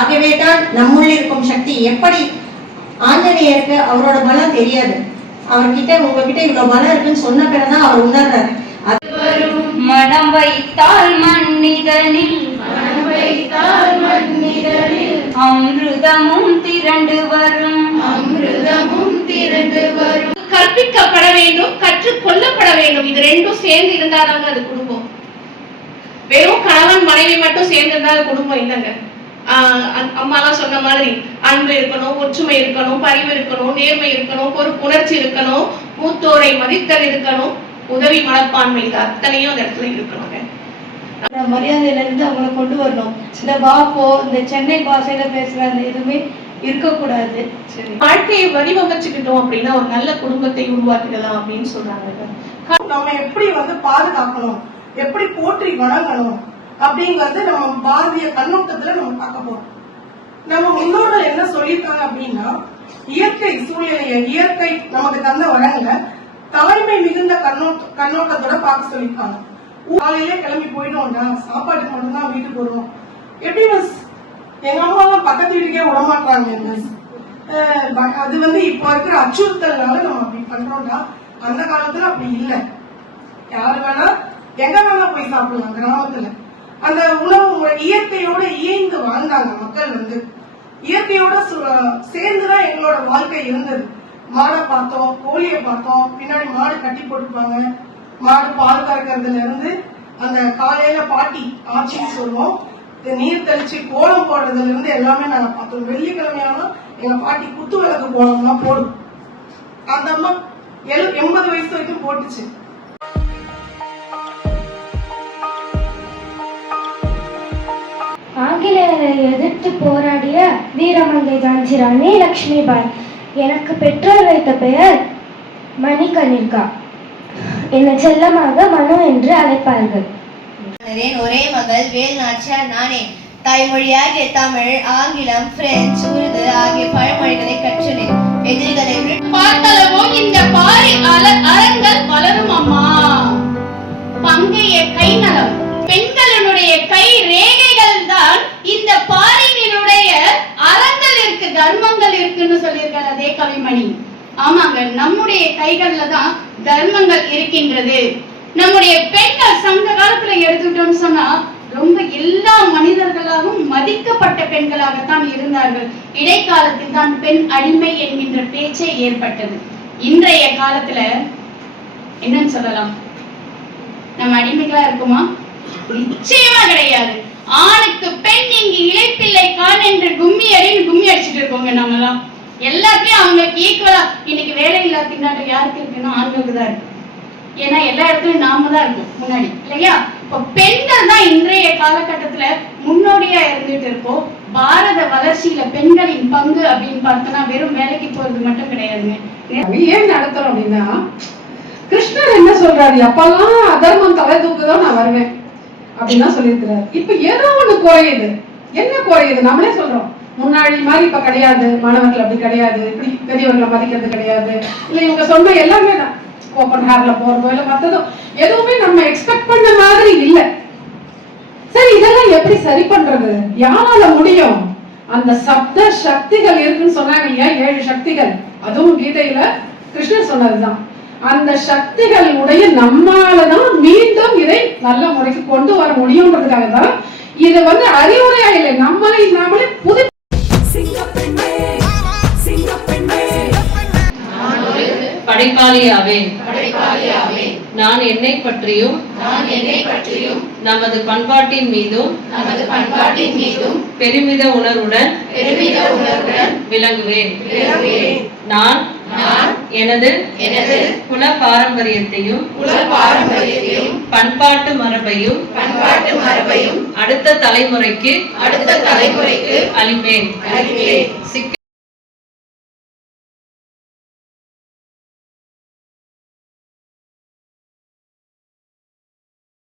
ஆகவே தான் நம்முள்ள இருக்கும் சக்தி. எப்படி ஆஞ்சநேயருக்கு அவரோட பலம் தெரியாது, அவர்கிட்ட உங்ககிட்ட இவ்வளவு பலம் இருக்குன்னு சொன்ன பிறகுதான் அவர் உணர்றாரு. மனம் வைத்தால் மண்ணிதனில் அமிர்தமும் திரண்டு வரும். கற்பிக்கப்பட வேண்டும், கற்றுக் கொள்ளப்பட வேண்டும். இது ரெண்டும் சேர்ந்து இருந்தாதாங்க அது குடும்பம். வெறும் கணவன் மனைவி மட்டும் சேர்ந்து இருந்தா அது குடும்பம் இல்லைங்க. அம்மாலாம் சொன்ன மாதிரி அன்பு இருக்கணும், ஒற்றுமை இருக்கணும், பரிவு இருக்கணும், நேர்மை இருக்கணும், பொறுப்புணர்ச்சி இருக்கணும், மூத்தோரை மதித்தல் இருக்கணும், உதவி மனப்பான்மை, இது அத்தனையும் அந்த இடத்துல இருக்கணுங்க. மரியாதையில இருந்து அவங்களை கொண்டு வரணும். இந்த வாப்போ இந்த சென்னை பாஷையில பேசுற அந்த எதுவுமே இருக்கக்கூடாது. வாழ்க்கையை வடிவமைச்சுக்கிட்டோம் அப்படின்னா ஒரு நல்ல குடும்பத்தை உருவாக்கிடலாம் அப்படின்னு சொல்றாங்க. நம்ம எப்படி பாதுகாக்கணும், எப்படி போற்றி வணங்கணும் அப்படிங்கறது நம்ம பாரதிய கண்ணோட்டத்துல நம்ம பார்க்க போறோம். நம்ம முன்னோர்கள் என்ன சொல்லியிருக்காங்க அப்படின்னா, இயற்கை சூழ்நிலையை, இயற்கை நமக்கு தந்த வளங்களை தாய்மை மிகுந்த கண்ணோட்டத்தோட பார்க்க சொல்லியிருக்காங்க. காலையிலே கிளம்பி போயிட்டோம்டா, சாப்பாட்டுக்கு மட்டும்தான் வீட்டுக்கு வருவோம். எப்படி எங்க அம்மா எல்லாம் பக்கத்து வீட்டுக்கே விடமாட்டாங்க. அது இப்ப இருக்கிற அச்சுறுத்தல்னால நம்ம அப்படி பண்றோம்டா. அந்த காலத்துல அப்படி இல்லை. யாரு வேணா எங்க வேணா போய் சாப்பிடலாம். கிராமத்துல அந்த உணவு முறை இயற்கையோட இயைந்து வாழ்ந்தாங்க மக்கள். இயற்கையோட சேர்ந்துதான் எங்களோட வாழ்க்கை இருந்தது. மாடை பார்த்தோம், கோழியை பார்த்தோம், பின்னாடி மாடு கட்டி போட்டுப்பாங்க. மாடு பால் கறக்கிறதுல இருந்து அந்த காலையில பாட்டி ஆட்சின்னு சொல்லுவோம், நீர் தெளிச்சு கோலம் போடுறதுல இருந்து எல்லாமே நாங்க பார்த்தோம். வெள்ளிக்கிழமையானா எங்க பாட்டி குத்து விளக்கு கோலம்லாம் போடும். அந்த அம்மா 80 வயசு வரைக்கும் போட்டுச்சு. ஆங்கிலேயரை எதிர்த்து போராடிய வீரமங்கை ஜான்சி ராணி லட்சுமிபாய். எனக்கு பெற்றோர் வைத்த பெயர் மணிகர்ணிகா. என்னை செல்லமாக மனு என்று அழைப்பார்கள். ஒரே மகள் வேல் நாச்சியார் நானே. தாய்மொழியாகிய தமிழ், ஆங்கிலம், பிரெஞ்சு, உருது ஆகிய பழமொழிகளை கற்றுனேன். எதிரிகளை பார்த்தளவும் இந்த பாரி அறங்கள் வளரும் அம்மா. பங்கைய கை நலம், பெண்களுடைய கை ரேகைகள் தான் இந்த பாரினுடைய அறங்கள் இருக்கு, தர்மங்கள் இருக்குன்னு சொல்லியிருக்காரு அதே கவிமணி. ஆமாங்க, நம்முடைய கைகள்ல தான் தர்மங்கள் இருக்கின்றது. நம்முடைய பெண்கள் சங்க காலத்துல எடுத்துக்கிட்டோம்னு சொன்னா ரொம்ப எல்லா மனிதர்களாகவும் மதிக்கப்பட்ட பெண்களாகத்தான் இருந்தார்கள். இடைக்காலத்தில் தான் பெண் அடிமை என்கின்ற பேச்சே ஏற்பட்டது. இன்றைய காலத்துல என்னன்னு சொல்லலாம், நம்ம அடிமைகளா இருக்குமா? நிச்சயமா கிடையாது. ஆணுக்கு பெண் இங்கு இழைப்பில்லை கான் என்று கும்மி அடிச்சுட்டு இருக்கோங்க. நம்மலாம் எல்லாத்தையும் அவங்களுக்கு ஈக்குவலா இன்னைக்கு வேலை இல்லா திண்டாட்டம் யாருக்கு இருக்குன்னா ஆண்களுக்கு தான் இருக்கு. ஏன்னா எல்லா இடத்துலயும் நாம தான் இருக்கும் முன்னாடி, இல்லையா? இப்ப பெண்கள் தான் இன்றைய காலகட்டத்துல முன்னோடியா இருந்துட்டு இருக்கோம். பாரத வளர்ச்சியில பெண்களின் பங்கு அப்படின்னு பார்த்தோம்னா வெறும் வேலைக்கு போறது மட்டும் கிடையாதுங்க. ஏன் நடத்துறோம் அப்படின்னா, கிருஷ்ணர் என்ன சொல்றாரு, அப்பெல்லாம் அதர்மம் தலை தூக்குதான் நான் வருவேன் அப்படின்னு சொல்லியிருக்கிறாரு. இப்ப ஏதோ ஒண்ணு குறையுது. என்ன குறையுது? நம்மளே சொல்றோம், முன்னாடி மாதிரி இப்ப கிடையாது, மாணவர்கள் அப்படி கிடையாது, இப்படி பெரியவர்களை மதிக்கிறது கிடையாது, இல்ல இவங்க சொன்ன எல்லாமே தான் ஓப்பன் ஹேர்ல போறதோ இல்ல மத்ததோ எதுவுமே நம்ம எக்ஸ்பெக்ட் பண்ண மாதிரி இல்ல. சரி, இதெல்லாம் எப்படி சரி பண்றது? யாரால முடியும்? அந்த சப்த சக்திகள் இருக்குன்னு சொன்னாங்க இல்லையா, 7 சக்திகள். அதுவும் கீதையில கிருஷ்ணர் சொன்னதுதான். அந்த சக்திகள் உடைய நம்மாலதான் மீண்டும் இதை நல்ல முறைக்கு கொண்டு வர முடியும்ன்றதுக்காக தான் இது அறிவுரையா இல்லை, நாமளே புது படைப்பாளியாவேன். நான் என்னை பற்றியும் நமது பண்பாட்டின் மீதும் பெருமித உணர்வுடன் விளங்குவேன். நான் எனது குல பாரம்பரியத்தையும் பண்பாட்டு மரபையும் அடுத்த தலைமுறைக்கு அளிப்பேன்.